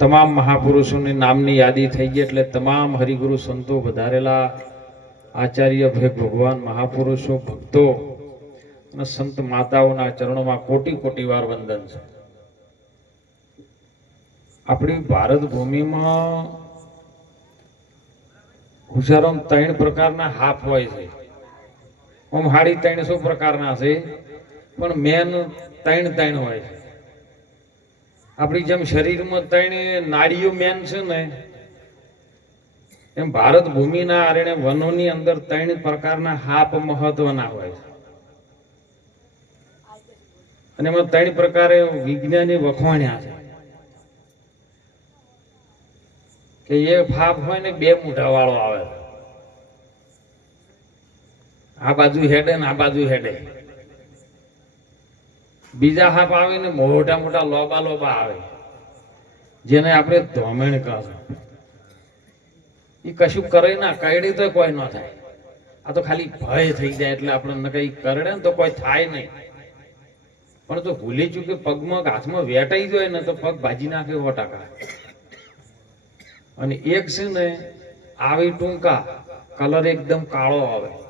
તમામ મહાપુરુષોની નામની યાદી થઈ ગઈ એટલે તમામ હરિગુરુ સંતો વધારેલા આચાર્ય ભેગ ભગવાન મહાપુરુષો, ભક્તો અને સંત માતાઓના ચરણોમાં કોટી કોટી વાર વંદન છે. આપણી ભારત ભૂમિમાં હુશારોમ ત્રણ પ્રકારના હાફ હોય છે. આમ હાડી ત્રણસો પ્રકારના છે, પણ મેન ત્રણ ત્રણ હોય છે. આપણી જેમ શરીરમાં ત્રણ નાડીઓ મેન છે ને, એમ ભારત ભૂમિના આરણે વનોની અંદર ત્રણ પ્રકારના હાપ મહત્વના હોય અને એમાં ત્રણ પ્રકારે વિજ્ઞાની વખવાણ્યા છે. કે એ ફાપ હોય ને બે મૂઠા વાળો આવે. આ બાજુ હેડે ને આ બાજુ હેડે. બીજા હાપ આવે ને મોટા મોટા લોબા લોબા આવે. જેને આપણે ધોમેણ કહે એ કશું કરે ના, કરડે તો કોઈ ન થાય. આ તો ખાલી ભય થઈ જાય એટલે આપણે કઈ કરડે ને તો કોઈ થાય નહીં. પણ જો ભૂલી પગમાં કે હાથમાં વેટાઈ જાય ને તો પગ ભાજી નાખે ટકા. અને એક છે ને, આવી ટૂંકા કલર એકદમ કાળો આવે.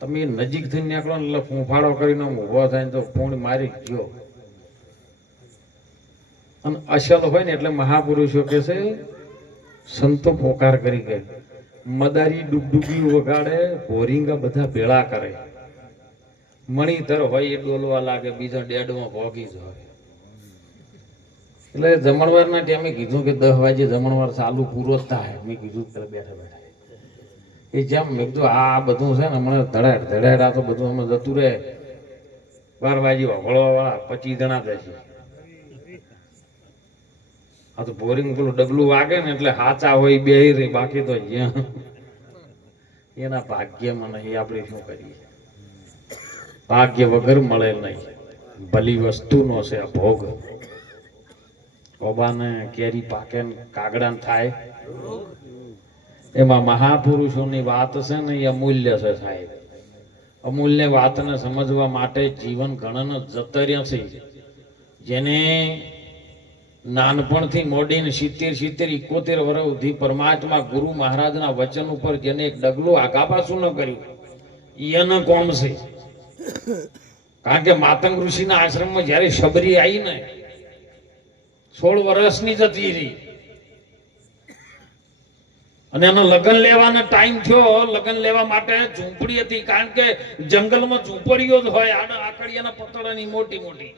તમે નજીકથી નીકળો ને એટલે ફૂંફાળો કરીને આમ ઊભો થાય તો ફૂણ મારી ગયો. અને અસલ હોય ને એટલે મહાપુરુષો કે છે, સંતો પોકાર કરી ગયા મદારી ડુગડુગી વગાડે, ભોરિંગા બધા ભેળા કરે. મણિધર હોય એ ડોલવા લાગે, બીજો ડેડમાં ભોગી જ હોય. એટલે જમણવારના ટાઈમે કીધું કે દસ વાગે જમણવાર ચાલુ પૂરો થાય. મેં કીધું બેઠા બેઠા. એ જેમ મેં કીધું આ બધું છે ને હમણાં ધડાડ ધડાડ આ તો બધું અમે જતું રહે. બાર વાજી વાળા પચીસ જણા થશે આ તો બોરિંગ પેલું ડબલું વાગે ને એટલે હાચા હોય બે રે બાકી તો એના ભાગ્યમાં નહીં આપણે શું કરીએ? ભાગ્ય વગર મળે નહીં. ભલી વસ્તુનો છે આ ભોગ. ઓબાને કેરી પાકે કાગડા થાય. એમાં મહાપુરુષોની વાત છે ને એ અમૂલ્ય છે સાહેબ. અમૂલ્ય વાતને સમજવા માટે જીવન ગણન જતર્ય છે. જેને નાનપણથી મોડીને સિત્તેર સિત્તેર ઇકોતેર વર્ષ સુધી પરમાત્મા ગુરુ મહારાજના વચન ઉપર જેને એક ડગલું આગાપાસું ન કર્યું એને કોમ છે. કારણ કે માતંગ ઋષિના આશ્રમમાં જ્યારે શબરી આવી ને, સોળ વર્ષની જતી હતી રી અને એનો લગ્ન લેવાનો ટાઈમ થયો. લગ્ન લેવા માટે ઝૂંપડી હતી. કારણ કે જંગલમાં ઝૂંપડીઓ જ હોય. આડા આકડિયાના પતળાની મોટી મોટી.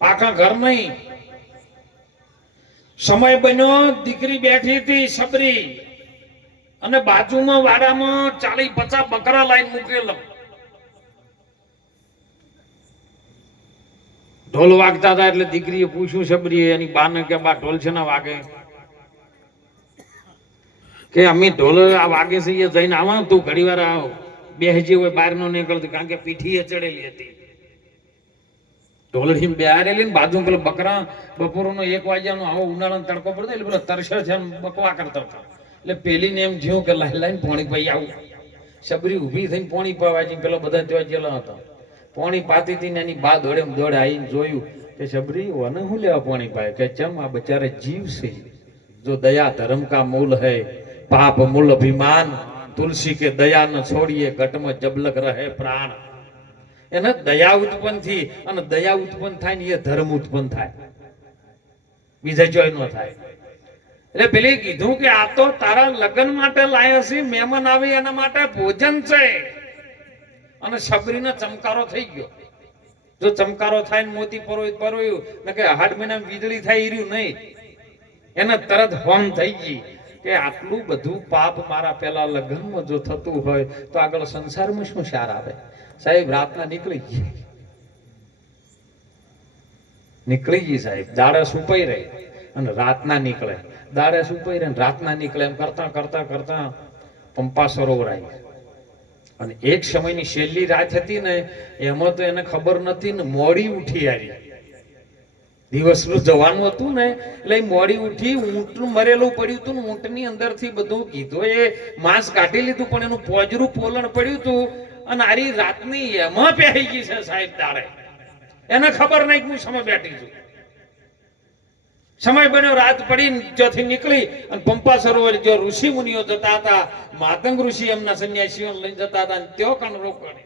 આખા ઘર નહીં. સમય બન્યો. દીકરી બેઠી હતી સબરી. અને બાજુમાં વાડામાં ચાલી પચાસ બકરા લાઈન મૂકેલો. ઢોલ વાગતા હતા એટલે દીકરીએ પૂછ્યું, સબરીએ, એની બાને કે બા ઢોલ છે ને વાગે? કે અમે ઢોલ આ વાગે છે જઈને આવા, તું ઘણી વાર આવ. બેહજી હોય બહાર નો નીકળતી, કારણ કે પીઠી ચડેલી હતી. ઢોલડી બેહારેલી ને બાજુ પેલો બકરા, બપોરનો એક વાગ્યાનો આવો ઉનાળાનો તડકો પડતો, એટલે પેલો તરસર છે બકવા કરતા હતા. એટલે પેલી ને એમ જ્યું કે લાઈ લાઈને પોણી પાઈ આવું. સબરી ઊભી થઈને પોણી પાવાજી પેલો બધા ત્યાં જેલા હતા. પોણી પાતી હતી ને એની બા દોડે દોડે આવીને જોયું કે સબરી વને હું લેવા પોણી પાય? કે ચમ આ બચારે જીવ છે? જો દયા ધર્મ કા મૂલ है પાપ મૂલ અભિમાન, તુલસી કે દયા ન છોડીએ, ઘટમાં જબલક રહે પ્રાણ. એને દયા ઉત્પન્નથી અને દયા ઉત્પન્ન થાય ને એ ધર્મ ઉત્પન્ન થાય. બીજા જોઈ ન થાય. એટલે પેલી કીધું કે આ તો તારા લગ્ન માટે લાયા છે મહેમાન આવે એના માટે ભોજન છે. અને સબરીનો ચમકારો થઈ ગયો. જો ચમકારો થાય ને મોતી પરોય પરોયું ને કે હાડ મહિના વીજળી થાય ઈ રહ્યું નહીં. એને તરત હોમ થઈ ગઈ. કે આટલું બધું પાપ મારા પેલા લગ્નમાં જો થતું હોય, તો આગળ સંસારમાં શું સાર આવે? સાહેબ, રાતના નીકળી ગઈ. નીકળી ગઈ સાહેબ. દાડે સુપાઈ રહી અને રાતના નીકળે. દાડે સુપાઈ રહી રાતના નીકળે એમ કરતા કરતા કરતા પંપા સરોવર આવી અને એક સમયની છેલ્લી રાત હતી ને, એમાં તો એને ખબર નથી ને મોડી ઉઠી આવી દિવસનું જવાનું હતું ને, એટલે મોડી ઉઠી ઊંટનું મરેલું પડ્યું હતું ઊંટની અંદરથી બધું કીધું. એ માંસ કાઢી લીધું, પણ એનું પોજરું પોલણ પડ્યું હતું અને આરી રાતની એમાં પહેરી ગઈ છે સાહેબ તારે એને ખબર નહીં હું સમય બેઠી છું. સમય બન્યો, રાત પડી જ્યાંથી નીકળી અને પંપા સરોવર જો ઋષિ મુનિઓ જતા હતા, માતંગ ઋષિ એમના સંન્યાસીઓ લઈને જતા હતા અને કણ રોકડે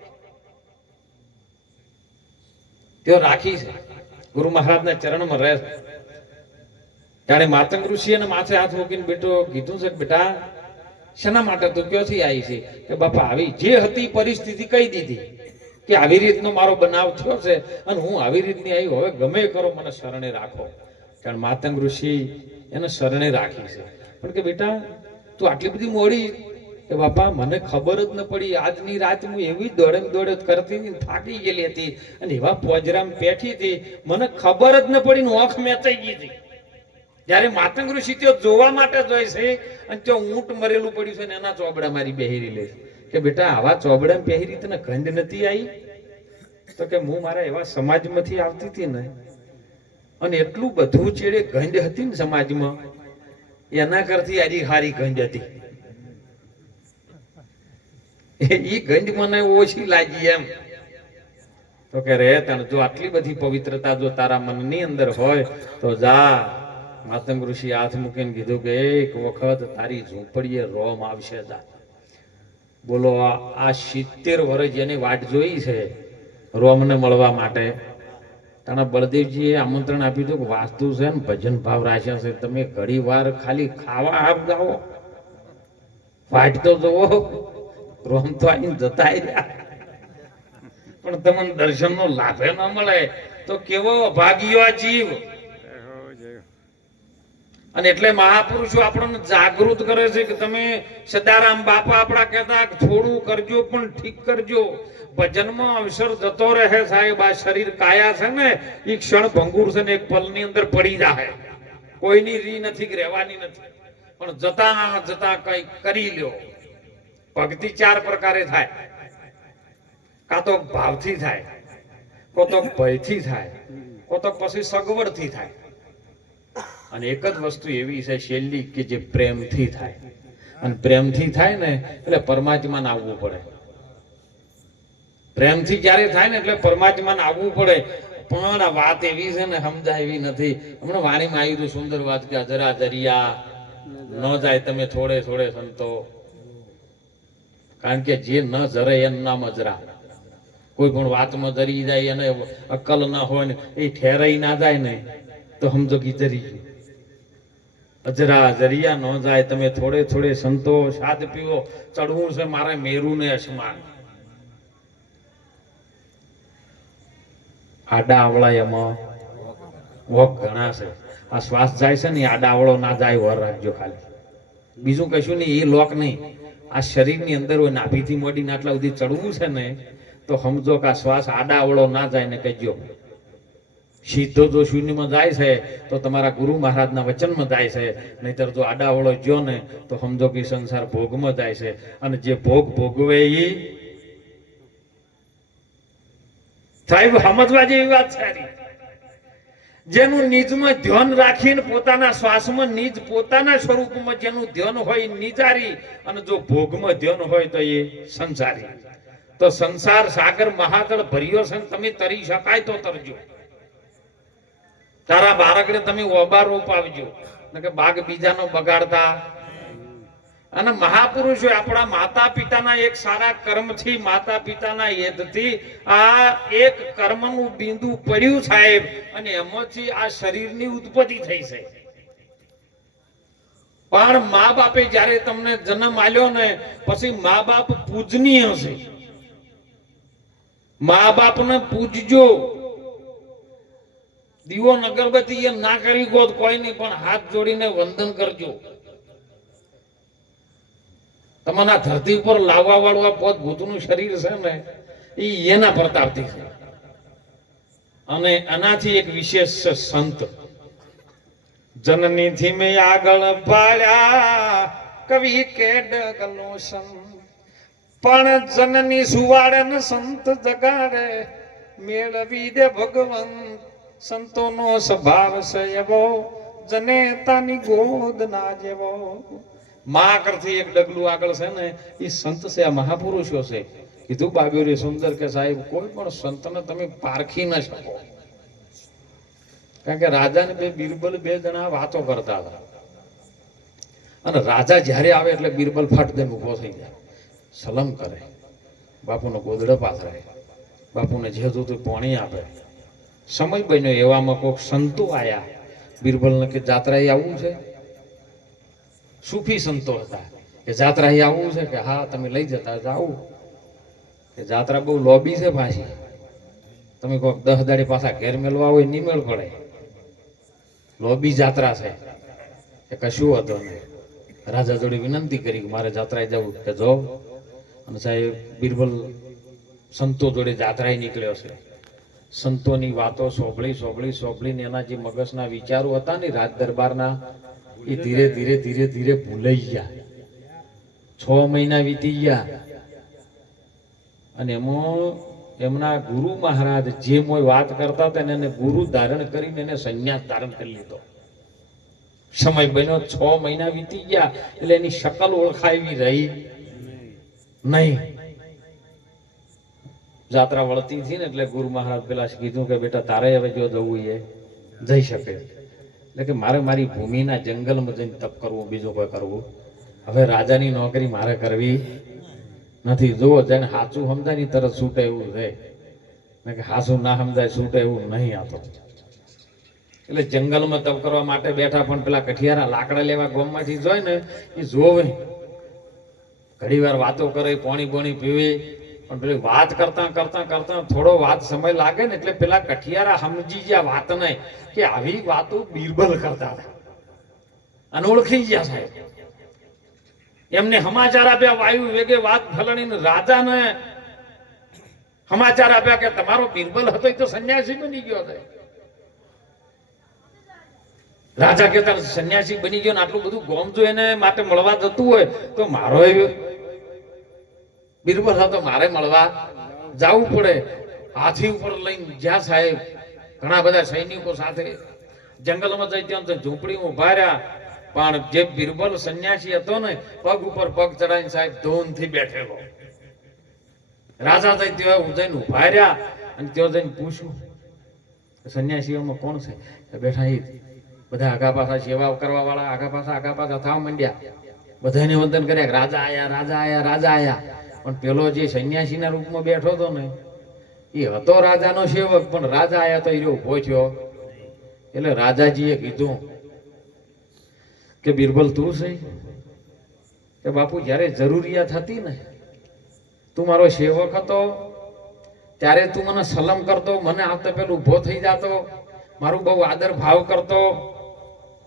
તેઓ રાખી છે. ગુરુ મહારાજના ચરણમાં રહે જાણે માતંગ ઋષિ એને માથે હાથ મૂકીને બેટો કીધું છે બેટા, શેના માટે તું ક્યાંથી આવી છે? કે બાપા, આવી જે હતી પરિસ્થિતિ કહી દીધી કે આવી રીતનો મારો બનાવ થયો છે અને હું આવી રીતની આવી, હવે ગમે કરો, મને શરણે રાખો. કારણ માતંગ ઋષિ એને શરણે રાખી છે. પણ કે બેટા, તું આટલી બધી મોડી કે બાપા, મને ખબર જ ન પડી. આજની રાત હું એવી દોડમ દોડત કરતી હતી થાકી ગયેલી હતી અને એવા પોજરામ પેઠી હતી. મને ખબર જ ન પડી ઓખ મેચાઈ ગઈ હતી. જ્યારે માતંગ ઋષિ તો જોવા માટે જોઈ છે અને ત્યાં ઊંટ મરેલું પડ્યું છે ને એના ચોબડા મારી પહેરી લે કે બેટા, આવા ચોબડા પહેરી તને ગંધ નથી આવી? તો કે હું મારા એવા સમાજમાંથી આવતી હતી ને, અને એટલું બધું ચેડે ગંધ હતી ને સમાજમાં, એના કરતી આજી હારી ગંધ હતી. એ ગંધ મને ઓછી લાગી એમ. તો કે રે તણ જો આટલી બધી પવિત્રતા જો તારા મનની અંદર હોય, તો જા. માતંગ ઋષિ હાથ મૂકીને કીધું કે એક વખત તારી ઝૂંપડીએ રોમ આવશે જા. બોલો, આ સિત્તેર વર્ષ જેની વાટ જોઈ છે રોમને મળવા માટે. તાણા બળદેવજીએ આમંત્રણ આપ્યું હતું કે વાસ્તુ છે ને, ભજન ભાવ રાખ્યા છે. તમે ઘડી વાર ખાલી ખાવા આપ જાઓ વાટ તો જોવો. રોમ તો આવીને જતા રહ્યા. પણ તમને દર્શનનો લાભે ન મળે તો કેવો અભાગ્યો આ જીવ. અને એટલે મહાપુરુષો આપણને જાગૃત કરે છે કે તમે સદારામ બાપા આપણા કહેતા થોડું કરજો પણ ઠીક કરજો. ભજનમાં અવસર જતો રહે સાહેબ, આ શરીર કાયા છે ને એ ક્ષણ ભંગુર છે ને, એક પલની અંદર પડી જાય કોઈની રી નથી રહેવાની નથી. પણ જતા જતા કઈ કરી લ્યો. ભક્તિ ચાર પ્રકારે થાય. કાં તો ભાવથી થાય કો તો ભયથી થાય કો તો પછી સગવડથી થાય. અને એક જ વસ્તુ એવી છે છેલ્લી કે જે પ્રેમથી થાય. અને પ્રેમથી થાય ને એટલે પરમાત્માને આવવું પડે. પ્રેમથી જ્યારે થાય ને એટલે પરમાત્માને આવવું પડે. પણ આ વાત એવી છે ને સમજાય એવી નથી. હમણાં વાણીમાં આવી હતું સુંદર વાત કે જરા જરિયા ન જાય તમે થોડે થોડે સંતો. કારણ કે જે ન જરે એના મજરા કોઈ પણ વાતમાં જરી જાય અને અક્કલ ના હોય ને, એ ઠેરાઈ ના જાય ને, તો સમજો કે જરી અજરા જરિયા ન જાય, તમે થોડે થોડે સંતો સાદ પીવો, ચડવું છે મારે મેરું ને અસમાન. આડા આવળા એમાં વોક ઘણા છે. આ શ્વાસ જાય છે ને આડા આવળો ના જાય, વર રાખજો ખાલી. બીજું કશું નહીં, એ લોક નહીં. આ શરીરની અંદર હોય નાભીથી મોડીને આટલા સુધી ચડવું છે ને, તો સમજો કે આ શ્વાસ આડાવળો ના જાય ને કહેજો સીધો જો શૂન્યમાં જાય છે, તો તમારા ગુરુ મહારાજના વચનમાં જાય છે, નહીતર જો આડાવળો જ્યો ને, તો સમજો કે સંસાર ભોગમાં જાય છે અને જે ભોગ ભોગવે એ સાહેબ, સમજવા જેવી વાત આની. જેનું નિજમાં ધ્યાન રાખીને પોતાના શ્વાસમાં નિજ પોતાના સ્વરૂપમાં જેનું ધ્યાન હોય નિજારી અને જો ભોગમાં ધ્યાન હોય તો એ સંસારી. તો સંસાર સાગર મહાજળ ભર્યો છે તમે તરી શકાય તો તરજો. તારા બાળકને તમે ઓબા રોપ આવજો કે બાગ બીજાનો બગાડતા અને મહાપુરુષો આપણા માતા પિતાના એક સારા કર્મથી માતા પિતાના યદથી આ એક કર્મનું બિંદુ પડ્યું સાહેબ, અને એમાંથી આ શરીરની ઉત્પત્તિ થઈ છે પણ મા બાપે જ્યારે તમને જન્મ આલ્યો ને, પછી મા બાપ પૂજનીય છે. મા બાપને પૂજજો. દીવો અગરબત્તી એમ ના કરી ગોત કોઈ નહીં પણ હાથ જોડીને વંદન કરજો. તમારા ધરતી ઉપર લાવવા વાળું આ પોત ભૂતનું શરીર છે ને, એ એના પ્રતાપથી છે. અને આનાથી એક વિશેષ સંત. જનની ધીમે આગળ પાડ્યા, કવિ કે ડગલો પણ જનની સુવાડન સંત જગાડે, મેળવી દે ભગવંત. સંતોનો સ્વભાવ છે એવો, જનેતાની ગોદ ના જેવો. માં કરથી એક ડગલું આગળ છે ને એ સંત છે, આ મહાપુરુષો છે. કીધું બાબુરી સુંદર કે સાહેબ, કોઈ પણ સંતને તમે પારખી ન શકો. કારણ કે રાજા ને બે બિરબલ બે જણા વાતો કરતા હતા. અને રાજા જ્યારે આવે એટલે બિરબલ ફાટ દે ઊભો થઈ જાય. સલમ કરે. બાપુનો ગોદડો પાથરે. બાપુને જે જોતું પાણી આપે. સમય બન્યો એવામાં કોઈક સંતો આયા. બિરબલને કે, જાત્રાએ આવવું છે? સૂફી સંતો હતા. કે જાત્રા અહીં આવવું છે કે હા, તમે લઈ જતા આવું. કે જાત્રા બહુ લોબી છે પાછી. તમે કોઈક દસ દાડી પાછા ઘેર મેળવા હોય, નહીં મેળ પડે. લોબી જાત્રા છે. કે કશું હતો નહીં. રાજા જોડે વિનંતી કરી કે મારે જાત્રાએ જવું કે જો. અને સાહેબ, બિરબલ સંતો જોડે જાત્રાએ નીકળ્યો છે. સંતોની વાતો સોંભળી સોંભળી, સોંભળીને એના જે મગજના વિચારો હતા ને રાજ દરબારના એ ધીરે ધીરે ધીરે ધીરે ભૂલાઈ ગયા. છ મહિના વીતી ગયા. અને એમાં એમના ગુરુ મહારાજ જે મોય વાત કરતા હતા એને ગુરુ ધારણ કરીને એને સંન્યાસ ધારણ કરી લીધો. સમય બન્યો છ મહિના વીતી ગયા એટલે એની શકલ ઓળખાવી રહી નહીં. જાત્રા વળતી હતી ને એટલે ગુરુ મહારાજ પેલા કીધું કે, બેટા, તારે હવે જો જવું એ, જઈ શકે. એટલે કે મારે મારી ભૂમિના જંગલમાં જઈને તપ કરવું, બીજું કોઈ કરવું. હવે રાજાની નોકરી મારે કરવી નથી. જુઓ, જેને સાચું સમજાય ને તરત છૂટે એવું છે. કે હાસું ના સમજાય, છૂટે એવું નહીં આતો. એટલે જંગલમાં તપ કરવા માટે બેઠા પણ પેલા કઠિયારા લાકડા લેવા ગોમમાંથી જોય ને એ જોવે. ઘડી વાતો કરે, પાણી પાણી પીવે પણ પેલી વાત કરતા કરતા કરતા થોડો વાત સમય લાગે ને એટલે પેલા કઠિયારા સમજી ગયા વાતને કે આવી વાતો બિરબલ કરતા હતા. અને ઓળખી ગયા સાહેબ. એમને સમાચાર આપ્યા, વાયુ વેગે વાત ફલણી રાજાને સમાચાર આપ્યા કે તમારો બિરબલ હતો એ તો સંન્યાસી બની ગયો હતો. રાજા કે તાર સંન્યાસી બની ગયો ને આટલું બધું ગોમ જો એને માટે મળવા જતું હોય, તો મારો બિરબલ હતો મારે મળવા જવું પડે. હાથી ઉપર લઈને જ્યાં સાહેબ, ઘણા બધા સૈનિકો સાથે જંગલમાં જઈ ત્યાં તો ઝૂંપડીમાં ઊભા રહ્યા. પણ જે બિરબલ સંન્યાસી હતો ને, પગ ઉપર પગ ચડાવીને સાહેબ ધૂનથી બેઠેલો. રાજા થઈ ત્યાં જઈને ઊભા રહ્યા અને ત્યાં જઈને પૂછ્યું, સંન્યાસીઓમાં કોણ છે? બેઠા એ બધા આગા પાછા સેવા કરવા વાળા આગા પાછા આગા પાછા થવા માંડ્યા. બધાને વંદન કર્યા રાજા આયા રાજા આયા રાજા આયા. પણ પેલો જે સંન્યાસીના રૂપમાં બેઠો હતો ને, એ હતો રાજાનો સેવક, પણ રાજા આયા તો એ ઊભો થયો. એટલે રાજાજીએ કીધું કે, બિરબલ, તું છે? કે, બાપુ, જ્યારે જરૂરિયાત હતી ને, તું મારો સેવક હતો, ત્યારે તું મને સલમ કરતો, મને આવતો પેલું ઊભો થઈ જાતો, મારું બહુ આદર ભાવ કરતો,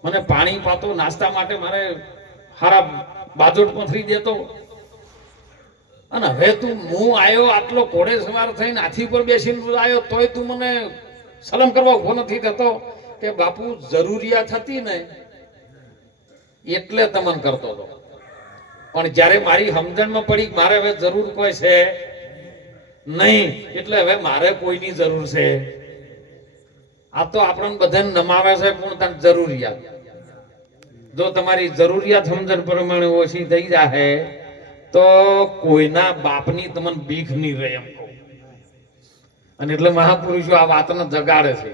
મને પાણી પાતો, નાસ્તા માટે મારે હારા બાજોટ પથરી દેતો અને હવે તું હું આવ્યો આટલો ઘોડે સવાર થઈને હાથી પર બેસીને આવ્યો તોય તું મને સલામ કરવા ઊભો નથી થતો. કે બાપુ જરૂરિયાત હતી ને એટલે તમન કરતો હતો. પણ જ્યારે મારી સમજણમાં પડી મારે હવે જરૂર કોઈ છે? નહીં, એટલે હવે મારે કોઈની જરૂર છે? આ તો આપણને બધાને નમાવે છે પણ તને જરૂરિયાત. જો તમારી જરૂરિયાત સમજણ પ્રમાણે ઓછી થઈ જાય તો કોઈના બાપની તમને બીક નહીં રહે એમ કહું. અને એટલે મહાપુરુષો આ વાતને જગાડે છે.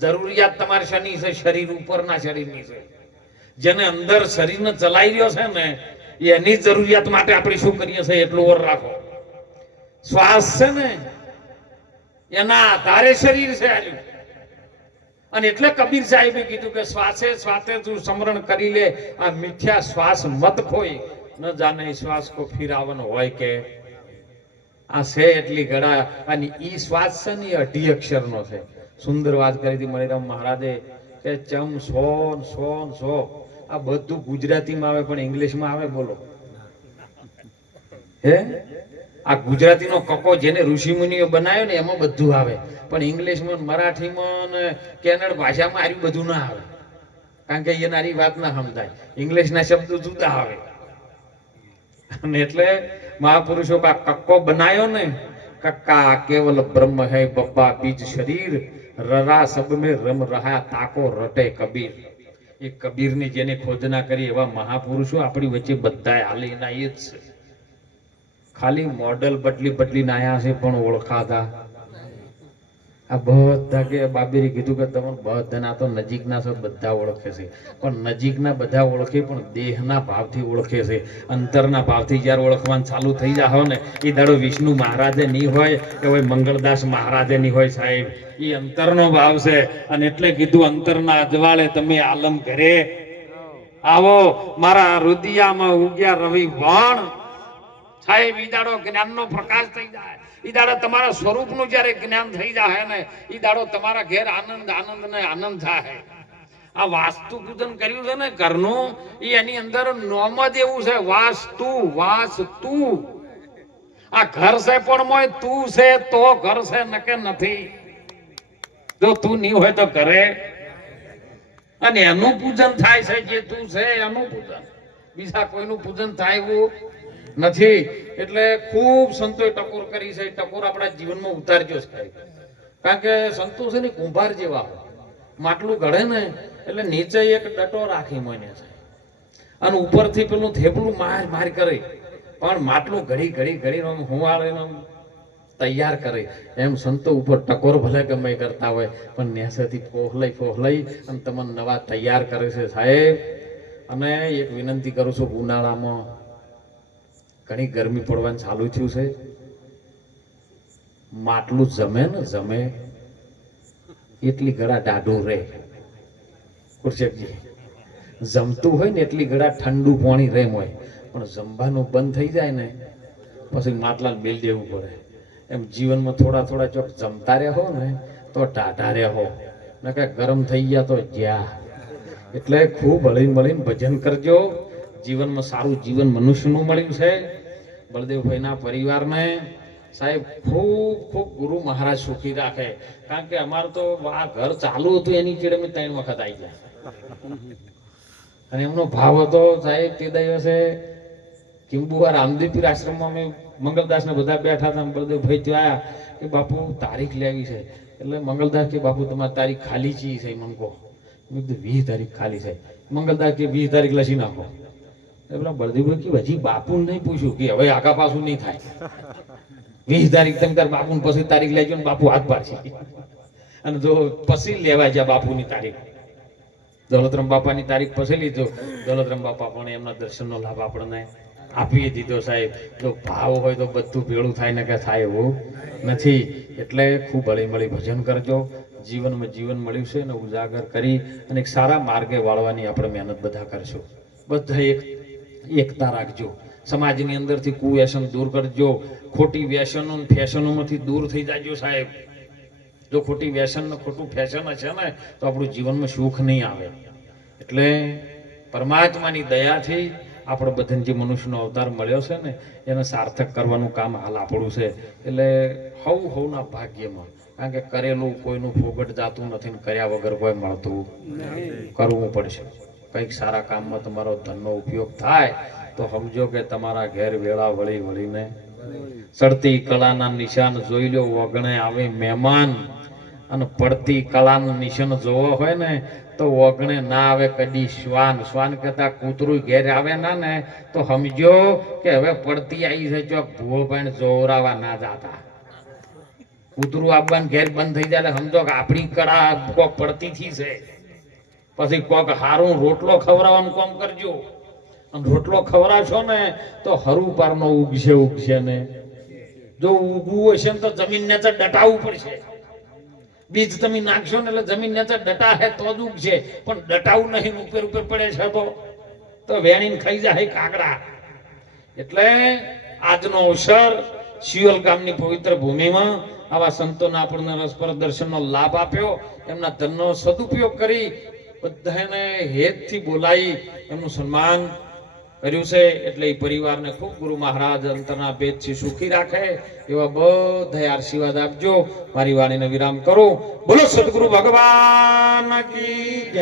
જરૂરિયાત તમારી શની છે, શરીર ઉપરના શરીરની છે. જેને અંદર શરીરને ચલાવી રહ્યો છે ને એની જરૂરિયાત માટે આપણે શું કરીએ છીએ? એટલું ઓર રાખો. શ્વાસ છે ને, એના આધારે શરીર છે આજુ અને એટલે કબીર સાહેબે કીધું કે શ્વાસે શ્વાસે તું સ્મરણ કરી લે. આ મિથ્યા શ્વાસ મત ખોઈ ન જાણે શ્વાસ કો ફિરાવન હોય કે? આ છે એટલી ગળા અને ઈ શ્વાસ છે ને અઢી અક્ષરનો છે. સુંદર વાત કરી હતી મણિરામ મહારાજે કે ચમ સો સો સો. આ બધું ગુજરાતીમાં આવે પણ ઇંગ્લિશમાં આવે બોલો. હે? આ ગુજરાતીનો કકો જેને ઋષિ મુનિઓ બનાવ્યો ને એમાં બધું આવે. પણ ઇંગ્લિશમાં મરાઠીમાં ને કેનડ ભાષામાં આરી બધું ના આવે. કારણ કે એનારી વાત ના સમજાય. ઇંગ્લિશના શબ્દો જુદા આવે. અને એટલે મહાપુરુષો કક્કો બનાવ્યો ને, કક્કા કેવલ બ્રહ્મ હૈ બબ્બા બીજ શરીર, રરા સબ મે રમ રહા તાકો રટે કબીર. એ કબીરની જેને ખોદના કરી એવા મહાપુરુષો આપણી વચ્ચે બધા હાલી ના એ જ છે. ખાલી મોડલ બદલી બદલી નાયા છે પણ ઓળખાતા. આ બધા કે બાબીરે કીધું કે તમે બધાના તો નજીકના છો, બધા ઓળખે છે. પણ નજીકના બધા ઓળખે પણ દેહના ભાવથી ઓળખે છે. અંતરના ભાવથી જ્યારે ઓળખવાનું ચાલુ થઈ જાય ને, એ દાડો વિષ્ણુ મહારાજે નહીં હોય કે હોય મંગળદાસ મહારાજે નહીં હોય સાહેબ. એ અંતરનો ભાવ છે અને એટલે કીધું અંતરના અજવાળે તમે આલમ ઘરે. આવો, મારા રુદિયામાં ઉગ્યા રવિ વણ. સાહેબ ઈદાડો દાડો જ્ઞાનનો પ્રકાશ થઈ જાય. ઈદાડો તમારા સ્વરૂપનું જ્યારે જ્ઞાન થઈ જાય ને, ઈદાડો તમારા ઘેર આનંદ આનંદ ને આનંદ થાય આ વાસ્તુ પૂજન કર્યું છે ને ઘરનું એની અંદર નોમ એવું છે, વાસ્તુ વાસ્તુ. આ ઘર છે પણ મોય તું છે તો ઘર છે નકે નથી. જો તું નહીં હોય તો કરે અને એનું પૂજન થાય છે જે તું છે, એનું પૂજન. બીજા કોઈનું પૂજન થાય એવું નથી. એટલે ખૂબ સંતોએ ટકોર કરી છે. ટકોર આપણા જીવનમાં ઉતારજો સાહેબ કારણ કે સંતો છે ને કુંભાર જેવા માટલું ઘડે ને, એટલે નીચે એક ડટો રાખી મને છે અને ઉપરથી પેલું થેપલું માર માર કરે. પણ માટલું ઘડી ઘડી ઘડી હુંવાળે તૈયાર કરે. એમ સંતો ઉપર ટકોર ભલે ગમે કરતા હોય, પણ નેસેથી ફોહલાઈ ફોહલાઈ અને તમને નવા તૈયાર કરે છે સાહેબ. અને એક વિનંતી કરું છું ઉનાળામાં ઘણી ગરમી પડવાનું ચાલુ થયું છે. માટલું જમે ને જમે. એટલી ગળા ડાઢું રહે. કુરશેકજી જમતું હોય ને એટલી ગળા ઠંડુ પાણી રેમ હોય. પણ જમવાનું બંધ થઈ જાય ને, પછી માટલા બેલ દેવું પડે. એમ જીવનમાં થોડા થોડા ચોક જમતા રહો ને, તો ટાઢા રહો. ને કે ગરમ થઈ ગયા તો જ્યાં. એટલે ખૂબ હળીને મળીને ભજન કરજો. જીવનમાં સારું જીવન મનુષ્યનું મળ્યું છે. બળદેવભાઈના પરિવારને સાહેબ ખૂબ ખૂબ ગુરુ મહારાજ સુખી રાખે. કારણ કે અમારે તો આ ઘર ચાલુ હતું, એની ચીડે અમે ત્રણ વખત આવી ગયા. અને એમનો ભાવ હતો, સાહેબ, તે દિવસે કિંબુવા રામદેવપીર આશ્રમમાં અમે મંગલદાસને બધા બેઠા હતા બળદેવભાઈ ત્યાં આવ્યા કે, બાપુ, તારીખ લેવી છે. એટલે મંગલદાસ કે, બાપુ, તમારી તારીખ ખાલી ચી છે મને કહો. મેં કીધું, વીસ તારીખ ખાલી છે. મંગલદાસ કે, વીસ તારીખ લસી નાખો. પેલા બળદેવભાઈ કે હજી બાપુ નહીં પૂછ્યું કે હવે આગા પાછું નહીં થાય. વીસ તારીખ તમે તાર બાપુ પછી તારીખ લેજો ને બાપુ હાથ પાડશે. અને જો પછી લેવા જ્યાં બાપુની તારીખ. દોલતરામ બાપાની તારીખ પછી લીધો. દોલતરામ બાપા પણ એમના દર્શનનો લાભ આપણને આપી દીધો સાહેબ. જો ભાવ હોય તો બધું ભેળું થાય ને કે થાય એવું નથી. એટલે ખૂબ હળી મળી ભજન કરજો. જીવનમાં જીવન મળ્યું છે ને ઉજાગર કરી અને એક સારા માર્ગે વાળવાની આપણે મહેનત બધા કરશું. બધા એક એકતા રાખજો. સમાજની અંદરથી કુવ્યસન દૂર કરજો. ખોટી વ્યસનો ફેશનોમાંથી દૂર થઈ જાજો સાહેબ. જો ખોટી વ્યસન ખોટું ફેશન હશે ને તો આપણું જીવનમાં સુખ નહીં આવે. એટલે પરમાત્માની દયાથી આપણે બધાને જે મનુષ્યનો અવતાર મળ્યો છે ને એને સાર્થક કરવાનું કામ હાલ આપણું છે. એટલે હવ હવના ભાગ્યમાં. કારણ કે કરેલું કોઈનું ફોગટ જાતું નથી ને કર્યા વગર કોઈ મળતું કરવું પડશે. કંઈક સારા કામમાં તમારો ધનનો ઉપયોગ થાય, તો સમજો કે તમારા ઘેર વેળા વળી વળીને ચડતી કલાના નિશાન જોઈ લો, વગણે આવે મહેમાન. અને પડતી કલાનું નિશાન જોવો હોય ને, તો વગણે ના આવે કદી શ્વાન. શ્વાન કરતા કૂતરું ઘેર આવે ના ને, તો સમજો કે હવે પડતી આવી છે ચોક ભૂવો પણ જોરાવા ના જાતા. કૂતરું આવવાનું ઘેર બંધ થઈ જાય સમજો કે આપણી કળા પડતી થી છે. પછી કોક હારું રોટલો ખવડાવવાનું કામ કરજો. રોટલો ખવડાવશો ને તો હરું પારનો ઉગશે ઉગશે ને. જો ઉગવું હશે ને તો જમીન ને ડટાવવું પડશે. બીજ તમે નાખશો ને એટલે જમીન ને ડટા હે તો જ ઉગશે. પણ ડટાવું નહીં ઉપર ઉપર પડે છે તો. તો વેણીને ખાઈ જાય કાકડા. એટલે આજનો અવસર શિયોલ ગામની પવિત્ર ભૂમિમાં આવા સંતોના આપણને રસપર દર્શનનો લાભ આપ્યો. એમના ધનનો સદુપયોગ કરી બધાને હેતથી બોલાવી એમનું સન્માન કર્યું છે. એટલે એ પરિવારને ખૂબ ગુરુ મહારાજ અંતરના ભેદથી સુખી રાખે એવા બધા આશીર્વાદ આપજો. મારી વાણીને વિરામ કરો. બોલો સદગુરુ ભગવાન કી